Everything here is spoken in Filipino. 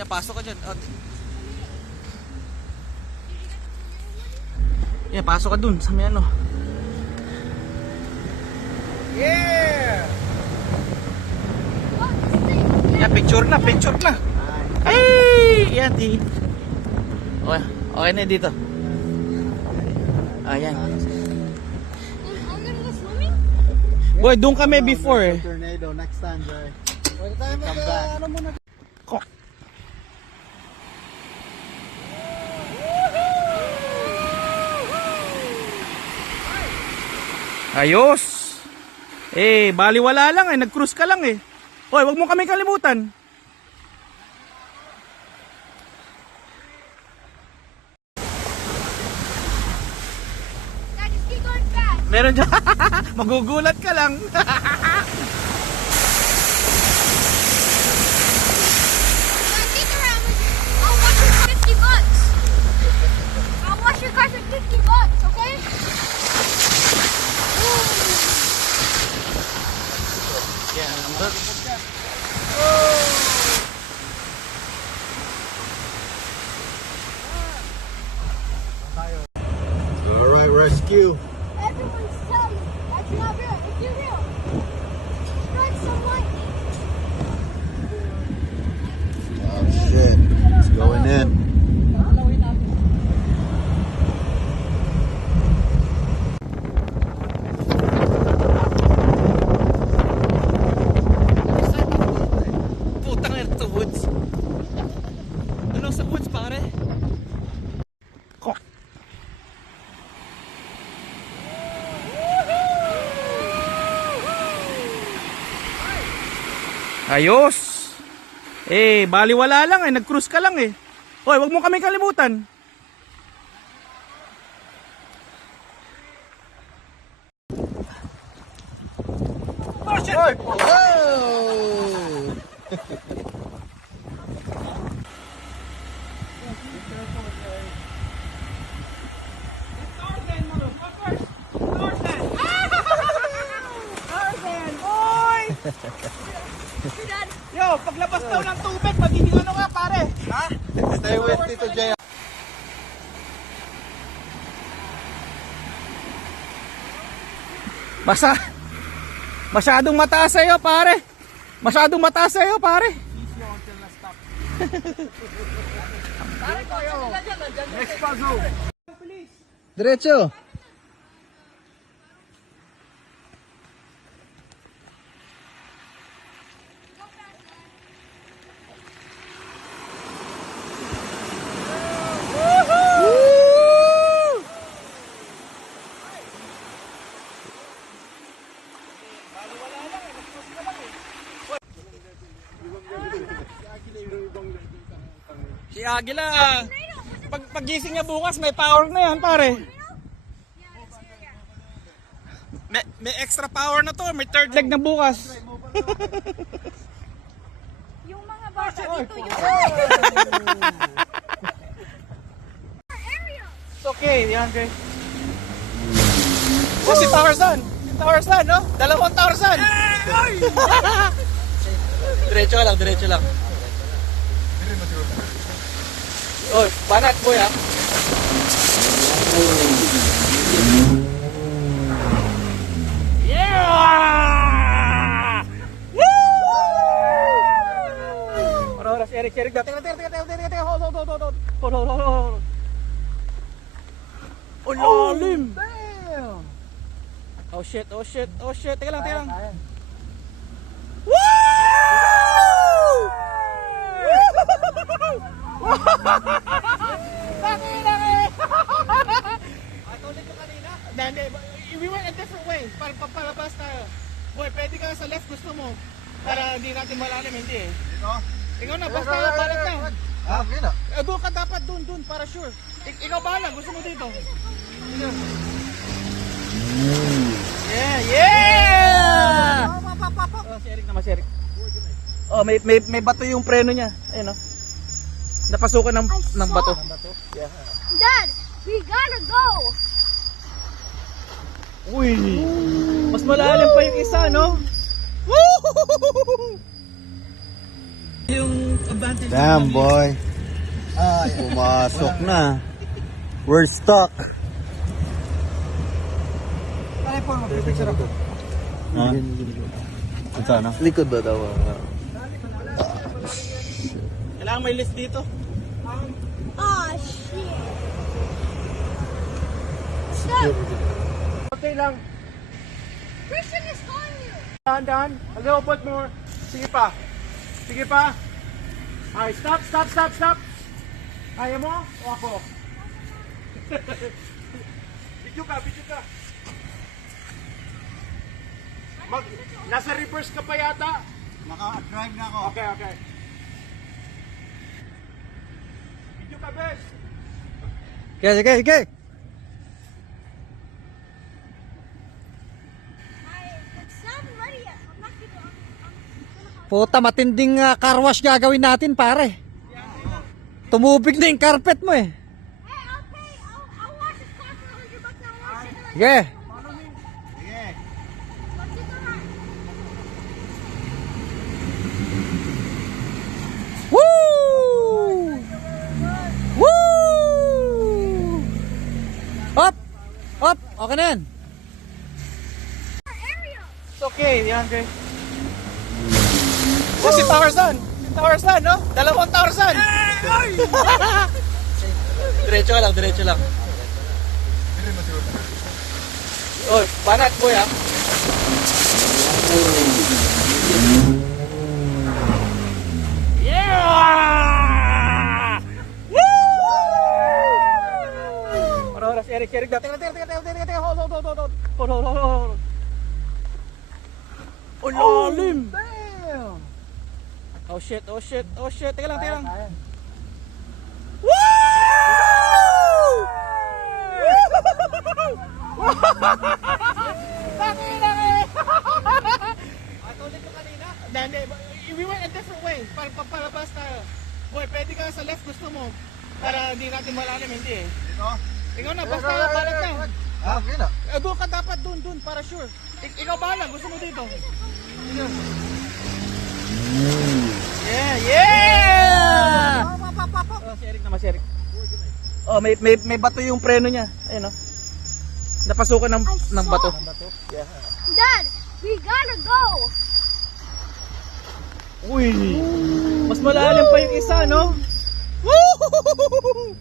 Yeah, pasok ka dyan. Yeah, pasok ka dun sa may ano. Yeah! Yeah, picture na, picture na. Ay! Yan, di. Okay, okay na dito. Ayan. Boy, doon kami before eh. Tornado next time, boy. Pwede tayo ano muna. Ayos. Eh, baliwala lang eh, nag-cruise ka lang eh. Hoy, wag mo kami kalimutan. Meron dyan. Magugulat ka lang. I'll wash your car for $50, okay? All right, rescue. Everyone's telling you that's not real. If you're real, strike some lightning. Oh shit, it's going in. Putang ina to woods. Ano sa woods pare? Ko. Ayos. Eh, baliwala lang eh, nag-cruise ka lang eh. Hoy, wag mo kami kalimutan. Oh shit! Whoa! Yo, paglabas daw ng tubig, magiging ano nga pare? Ha? Stay with Tito Jay. Basta, masyadong mataas sa'yo pare. Masyadong mataas sa'yo pare. Next puzzle. Diretso. Si Agila, pagising niya bukas may power na yan pare. May extra power na to, may third leg na bukas. Yung mga bata dito, yung It's okay, yan guys. Oh, si Tarzan. Si Tarzan, no? Dalawang Tarzan. Diretso lang, diretso lang. Oh, banat boy ah. Yeah! Woo! Oras, Eric, teka. Hold. Oh, lalim. Damn. Oh shit. Teka lang. Tuloy ko kanina? Hindi. We went a different way. Para papalabas tayo. Boy, pwede ka sa left gusto mo. Para hindi natin malalim, hindi eh. Dito? Ikaw na, basta balat na. Ah, okay na. Doon ka dapat, doon, para sure. Ikaw bahala, gusto mo dito. Yeah! Oh, si Eric naman, si Eric. Oh, may bato yung preno niya. Ayun oh. Napasukan ng bato. Dad, we gotta go. Uy! Mas malalim pa yung isa, no? Woo! Yung advantage Damn, boy. Pumasok na. We're stuck. Telephone, magpipicture ako. Ha? Saan sana? Likod ba daw? Kailangan may list dito. Oh, shit. Stop. Okay lang. Christian is calling you. Dahan-dahan. A little bit more. Sige pa. Sige pa. Ay, stop, stop, stop, stop. Kaya mo? O ako? Video ka, video ka. Nasa reverse ka pa yata. Naka-drive na ako. Okay, okay. Video ka, bes. Sige, sige. It's not ready yet. I'm not gonna Puta, matinding car wash gagawin natin, pare. Tumubig na yung carpet mo eh. Hey, I'll pay. I'll wash this car for $100 now. Wash it. Sige. Let's get the right. Woo! Woo! Up! Up! Okay na yan. Area. It's okay, yan, okay. Oh, si Tarzan! Si Tarzan, no? Dalawang Tarzan! Diretso ka lang, diretso lang. Oh, banat boy, ah. Yeah! Woo! Ora, si Eric, Eric, teka, hold. Oh, lalim! Damn! Oh shit. Teka lang. Tuloy ko kanina? Hindi. We went a different way. Palabas tayo. Boy, pwede ka sa left gusto mo. Para hindi natin malalim, hindi eh. Ikaw na, basta balat na. Okay na. Doon ka dapat, doon, para sure. Ikaw bahala, gusto mo dito. Yeah! Oh, si Eric naman, si Eric. Oh, may bato yung preno niya. Ayun oh. Napasukan ng bato. Dad, we gotta go. Uy! Mas malalim pa yung isa, no? Woo!